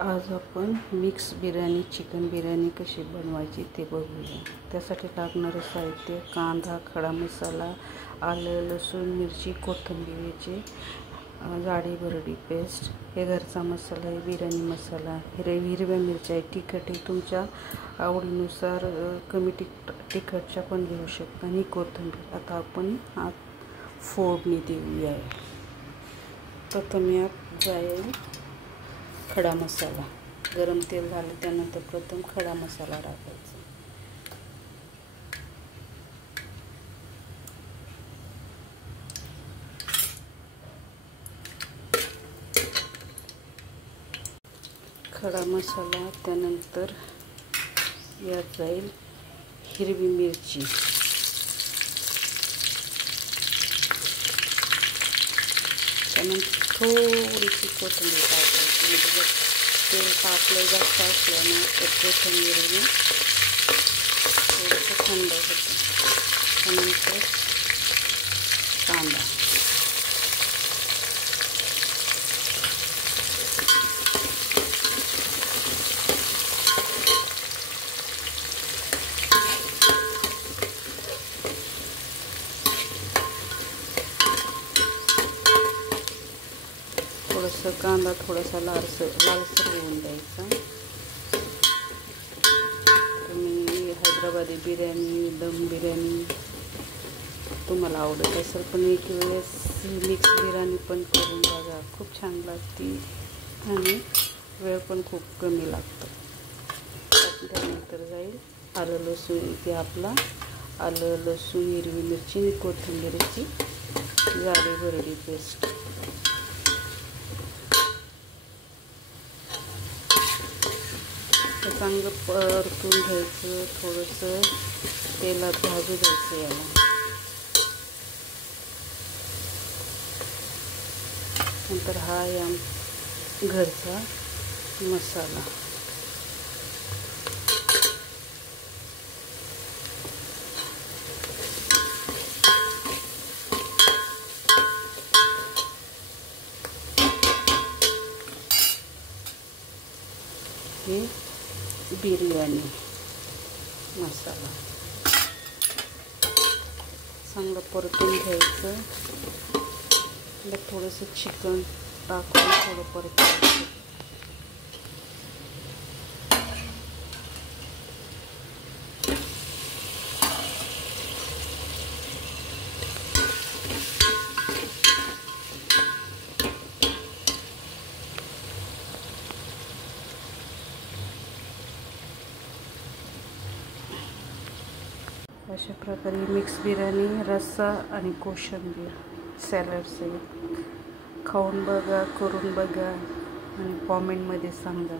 आज आपण mix biryani chicken biryani कशी बनवायची ते बघूया। त्यासाठी लागणारे साहित्य: कांदा, खडा मसाला, आलं लसूण मिरची कोथिंबीरची जाडी भरडी पेस्ट, हे घरचा मसाला आहे, बिर्याणी मसाला, हिरव्या मिरच्या आहे, तिखट आहे तुमच्या आवडीनुसार, कमी तिखटच्या पण घेऊ शकता, आणि कोथिंबीर। आता आपण फोडणी देऊया। प्रथम यात जाईल खडा मसाला। गरम तेल झाले त्यानंतर प्रथम खडा मसाला टाकायचा। खडा मसाला त्यानंतर यात जाईल हिरवी मिरची, त्यानंतर थोडीशी कोथिंबीर टाकायची। म्हणजे तेल तापलं जास्त असल्याने तर कोथिंबीर थोडंसं थंड होतं। त्यानंतर कांदा, कांदा थोडासा लालसर होऊन द्यायचा। तुम्ही हैदराबादी बिर्याणी, दम बिर्याणी तुम्हाला आवडत असेल, पण एक वेळेस मिक्स बिर्याणी पण करून बघा, खूप छान लागते आणि वेळ पण खूप कमी लागतो। त्यानंतर जाईल आलं लसूण, इथे आपला आलं लसूण हिरवी मिरची आणि कोथिंबीरची जाडी भरडी पेस्ट। चांगलं परतून घ्यायचं, थोडंसं तेलात भाजू द्यायचं याला। नंतर हा या घरचा मसाला, हे बिर्याणी मसाला चांगलं परतून घ्यायचं। थोडंसं चिकन टाकून थोडं परतायचं। अशा प्रकारे मिक्स बिर्याणी, रस्सा आणि कोशिंबीर सॅलड सहित खाऊन बघा, करून बघा आणि कॉमेंटमध्ये सांगा।